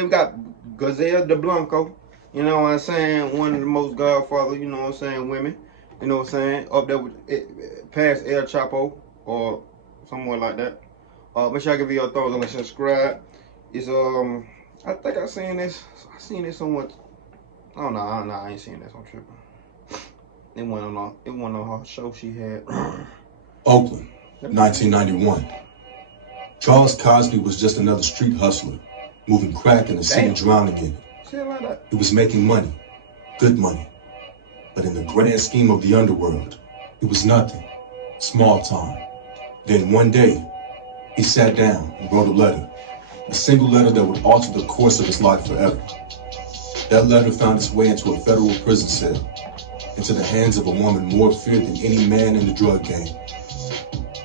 saying? We got Griselda Blanco. You know what I'm saying? One of the most godfather, you know what I'm saying, women. You know what I'm saying? Up there with past El Chapo or someone like that. Make sure I give you your thumbs up and subscribe. It's I think I seen this. I seen this somewhere. Oh no, I ain't seen this. I'm tripping. It went on her show she had. Oakland, 1991. Charles Cosby was just another street hustler, moving crack in the city, drowning in it. Shit like that. He was making money, good money. But in the grand scheme of the underworld, it was nothing, small time. Then one day, he sat down and wrote a letter, a single letter that would alter the course of his life forever. That letter found its way into a federal prison cell, into the hands of a woman more feared than any man in the drug game.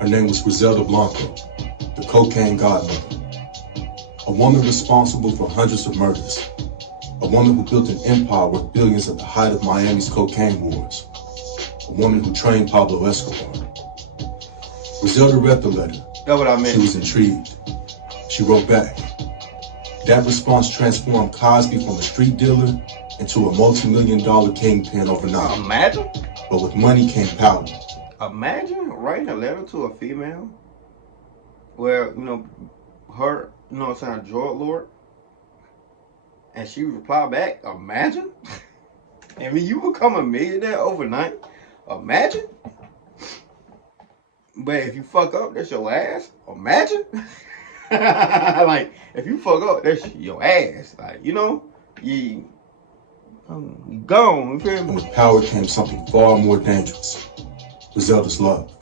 Her name was Griselda Blanco, the cocaine godmother. A woman responsible for hundreds of murders. A woman who built an empire worth billions at the height of Miami's cocaine wars. A woman who trained Pablo Escobar. Griselda read the letter. That's what I meant. She was intrigued. She wrote back. That response transformed Cosby from a street dealer into a multi-million-dollar kingpin overnight. Imagine. But with money came power. Imagine writing a letter to a female where, you know, her, you know what I'm saying, drug lord, and she replied back, imagine? I mean, you become a millionaire overnight? Imagine? But if you fuck up, that's your ass? Imagine? Like, if you fuck up, that's your ass. Like, you know, you gone, you feel me? And with power came something far more dangerous. Griselda's love.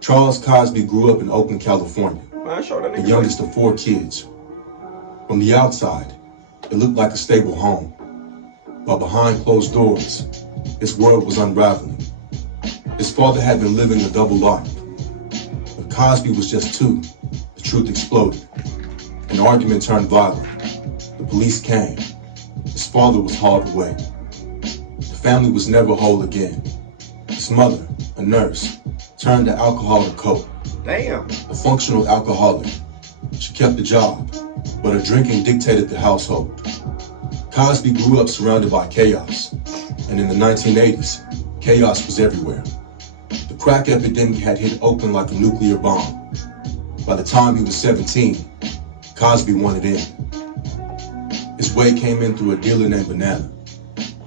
Charles Cosby grew up in Oakland, California, the youngest of 4 kids. From the outside, it looked like a stable home, but behind closed doors, his world was unraveling. His father had been living a double life. When Cosby was just 2, the truth exploded. An argument turned violent. The police came. His father was hauled away. The family was never whole again. His mother, a nurse, turned to alcohol and coke. Damn. A functional alcoholic. She kept the job, but her drinking dictated the household. Cosby grew up surrounded by chaos, and in the 1980s, chaos was everywhere. The crack epidemic had hit Oakland like a nuclear bomb. By the time he was 17, Cosby wanted in. His way came in through a dealer named Banana,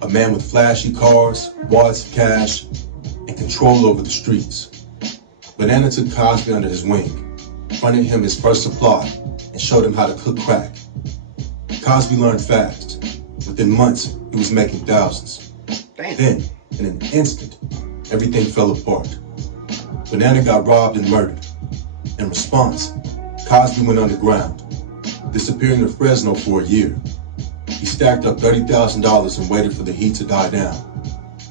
a man with flashy cars, wads of cash, and control over the streets. Banana took Cosby under his wing, fronted him his first supply, and showed him how to cook crack. Cosby learned fast. Within months, he was making thousands. Damn. Then, in an instant, everything fell apart. Banana got robbed and murdered. In response, Cosby went underground, disappearing to Fresno for a year. He stacked up $30,000 and waited for the heat to die down.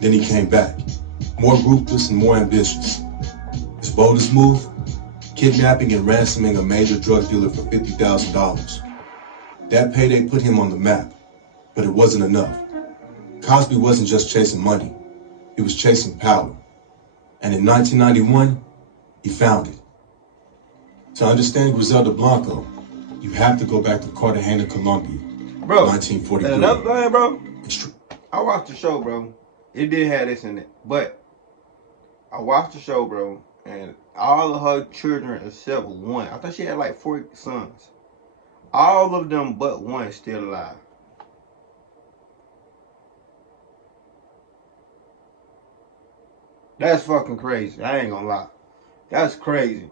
Then he came back, more ruthless and more ambitious. His boldest move? Kidnapping and ransoming a major drug dealer for $50,000. That payday put him on the map, but it wasn't enough. Cosby wasn't just chasing money, he was chasing power. And in 1991, he found it. To understand Griselda Blanco, you have to go back to Cartagena, Colombia, bro, 1943. And another thing, bro, It's true. I watched the show, bro. It did have this in it, but I watched the show, bro, and all of her children except one, I think she had like 4 sons. All of them but one is still alive. That's fucking crazy. I ain't gonna lie. That's crazy.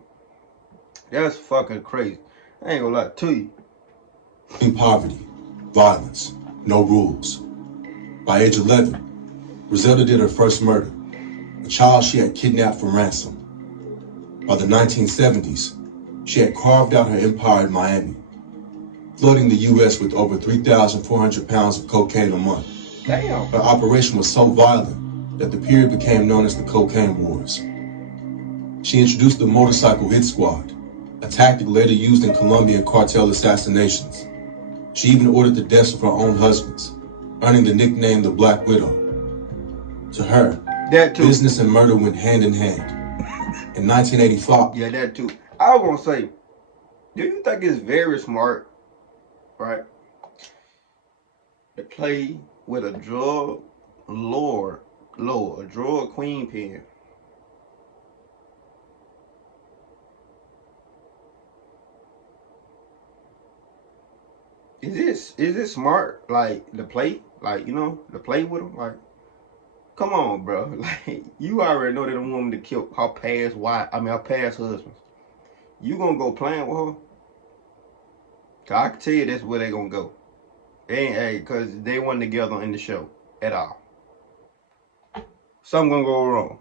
That's fucking crazy. I ain't gonna lie to you. In poverty, violence, no rules. By age 11, Griselda did her first murder, a child she had kidnapped for ransom. By the 1970s, she had carved out her empire in Miami, flooding the U.S. with over 3,400 pounds of cocaine a month. Damn. Her operation was so violent that the period became known as the Cocaine Wars. She introduced the motorcycle hit squad, a tactic later used in Colombian cartel assassinations. She even ordered the deaths of her own husbands, earning the nickname the Black Widow. To her, That too. business and murder went hand in hand. In 1985, Yeah, that too. I was gonna say, do you think it's very smart right? To play with a drug a drug queen pen. Is this smart? Like to play, like to play with them? Like, come on, bro. Like you already know that a woman that killed her past wife. I mean, her past husband. You gonna go playing with her? Cause I can tell you that's where they gonna go. They ain't, hey, cause they weren't together in the show at all. Something gonna go wrong.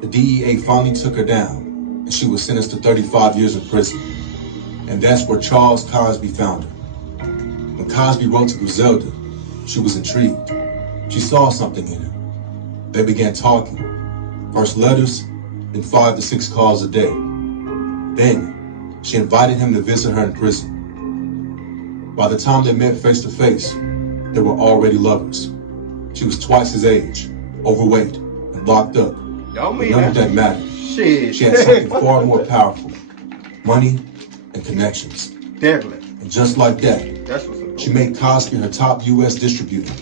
The DEA finally took her down, and she was sentenced to 35 years in prison. And that's where Charles Cosby found her. When Cosby wrote to Griselda, she was intrigued. She saw something in her. They began talking. First letters, then 5 to 6 calls a day. Then, she invited him to visit her in prison. By the time they met face to face, they were already lovers. She was twice his age, overweight, and locked up. Don't But mean none of that mattered. Shit. She had something far more powerful: money and connections. Definitely. And just like that, That's what's up. she made Cosby her top U.S. distributor.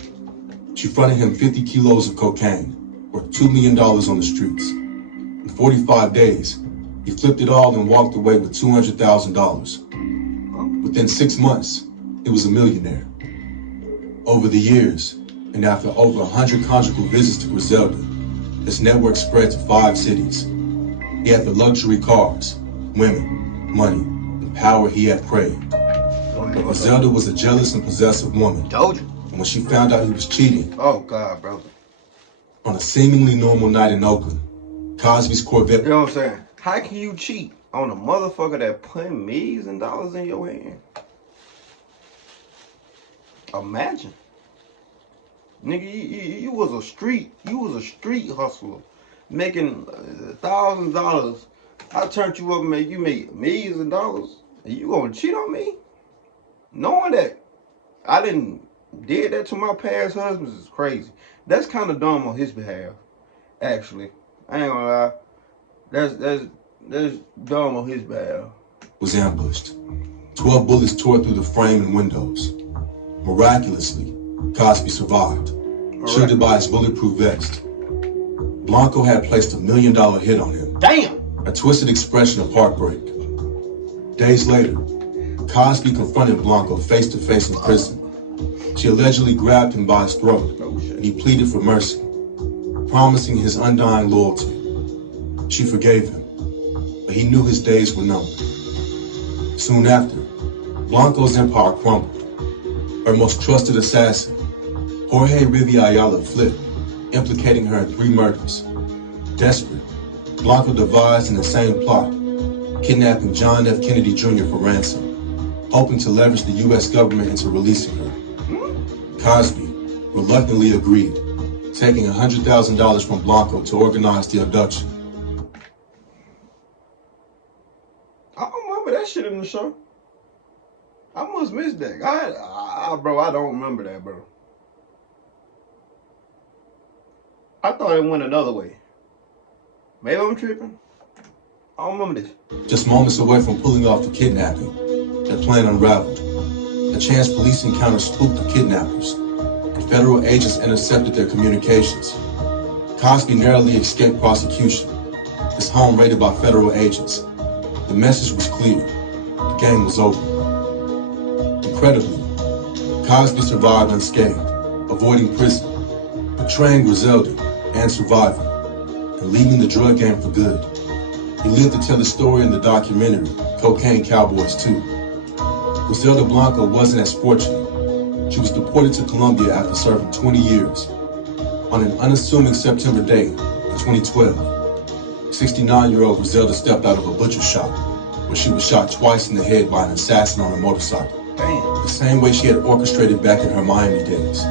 She fronted him 50 kilos of cocaine, worth $2 million on the streets. In 45 days, he flipped it all and walked away with $200,000. Within 6 months, he was a millionaire. Over the years, and after over 100 conjugal visits to Griselda, his network spread to 5 cities. He had the luxury cars, women, money, and power he had craved. But Griselda was a jealous and possessive woman. Told you. And when she found out he was cheating, Oh God, bro. on a seemingly normal night in Oakland, Cosby's Corvette. You know what I'm saying? How can you cheat on a motherfucker that put millions of dollars in your hand? Imagine. Nigga, you was a street hustler, making $1,000. I turned you up and you made millions of dollars, and you gonna cheat on me? Knowing that I didn't did that to my past husbands is crazy. That's kind of dumb on his behalf, actually. I ain't gonna lie. That's dumb on his behalf. Was ambushed. 12 bullets tore through the frame and windows. Miraculously, Cosby survived, shielded by his bulletproof vest. Blanco had placed $1 million hit on him. Damn! A twisted expression of heartbreak. Days later, Cosby confronted Blanco face to face in prison. She allegedly grabbed him by his throat, and he pleaded for mercy, promising his undying loyalty. She forgave him, but he knew his days were numbered. Soon after, Blanco's empire crumbled. Her most trusted assassin, Jorge Riviayala, flipped, implicating her in 3 murders. Desperate, Blanco devised an insane plot, kidnapping John F. Kennedy Jr. for ransom, hoping to leverage the U.S. government into releasing her. Cosby reluctantly agreed, taking $100,000 from Blanco to organize the abduction. I don't remember that shit in the show. I must miss that. Bro, I don't remember that, bro. I thought it went another way. Maybe I'm tripping. I don't remember this. Just moments away from pulling off the kidnapping, their plan unraveled. A chance police encounter spooked the kidnappers, and federal agents intercepted their communications. Cosby narrowly escaped prosecution, his home raided by federal agents. The message was clear. The game was over. Incredibly, Cosby survived unscathed, avoiding prison, betraying Griselda and surviving, and leaving the drug game for good. He lived to tell the story in the documentary, Cocaine Cowboys 2. Griselda Blanco wasn't as fortunate. She was deported to Colombia after serving 20 years. On an unassuming September day in 2012, 69-year-old Griselda stepped out of a butcher shop where she was shot twice in the head by an assassin on a motorcycle. Damn. The same way she had orchestrated back in her Miami days.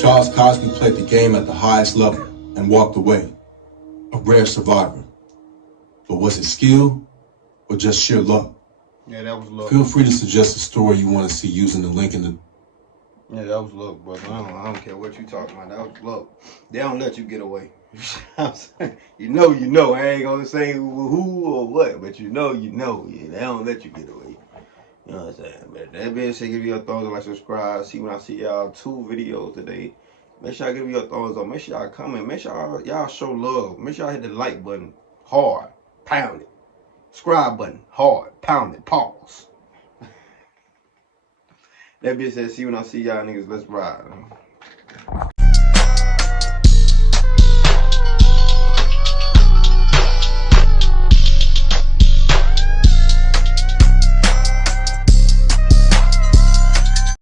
Charles Cosby played the game at the highest level and walked away, a rare survivor. But was it skill or just sheer luck? Yeah, that was luck. Feel free to suggest a story you want to see using the link in the... Yeah, that was luck, brother. I don't care what you talking about. That was luck. They don't let you get away. You know. I ain't gonna say who or what, but you know. Yeah, they don't let you get away. You know what I'm saying? But that being said, give you a thumbs up, like, subscribe. See when I see y'all 2 videos today. Make sure I give you a thumbs up. Make sure y'all comment. Make sure y'all show love. Make sure y'all hit the like button hard. Pound it. Subscribe button hard. Pound it. Pause. That being said, see when I see y'all niggas. Let's ride.